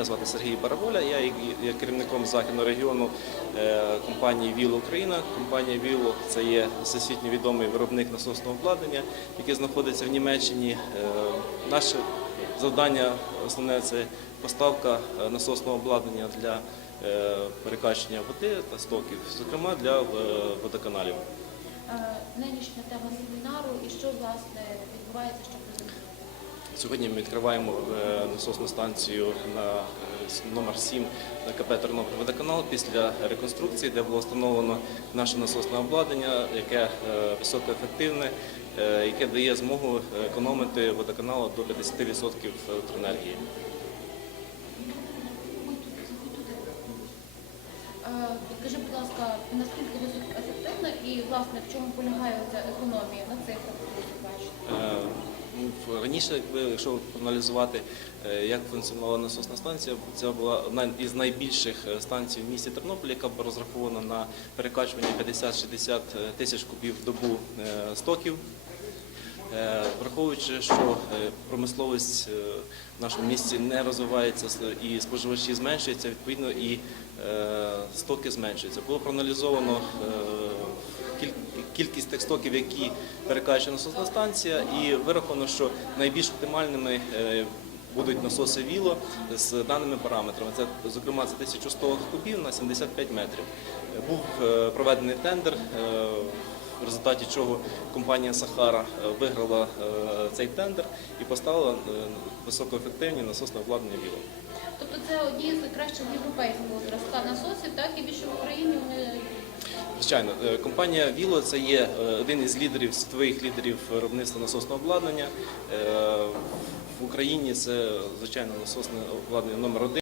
Мене звати Сергій Бараболя. Я є керівником західного регіону е, компанії Віло Україна. Компанія Віло це є всесвітньо відомий виробник насосного обладнання, який знаходиться в Німеччині. Е, Наше завдання основне це поставка е, насосного обладнання для перекачування води та стоків, зокрема для водоканалів. Нинішня тема семінару і що власне відбувається, розуміти. Сьогодні ми відкриваємо е, насосну станцію на е, номер 7 на КП Тернопіль водоканал після реконструкції, де було встановлено наше насосне обладнання, яке е, високоефективне, яке дає змогу економити водоканалу до 50% електроенергії. Підкажи, будь ласка, наскільки високоефективна і власне в чому полягає Раніше, якщо проаналізувати, е, як функціонувала насосна станція, це була одна із найбільших е, станцій в місті Тернопіль, яка була розрахована на перекачування 50-60 тисяч кубів в добу е, стоків. Е, Враховуючи, що е, промисловість е, в нашому місті не розвивається і споживачі зменшуються, відповідно і е, стоки зменшуються. Було проаналізовано е, кількість тих стоків, які перекачує насосна станція, і вираховано, що найбільш оптимальними е, будуть насоси Віло з даними параметрами. Це, зокрема, це 1100 кубів на 75 метрів. Е, Був е, проведений тендер. в результаті чого компанія Сахара виграла цей тендер і поставила високоефективні насосне обладнання Віло. Тобто це одні з кращих європейського зразка насосів, так і більше в Україні вони Звичайно, е, компанія Віло це є е, один із лідерів світових лідерів виробництва насосного обладнання. Е, В Україні це звичайно насосне обладнання номер один.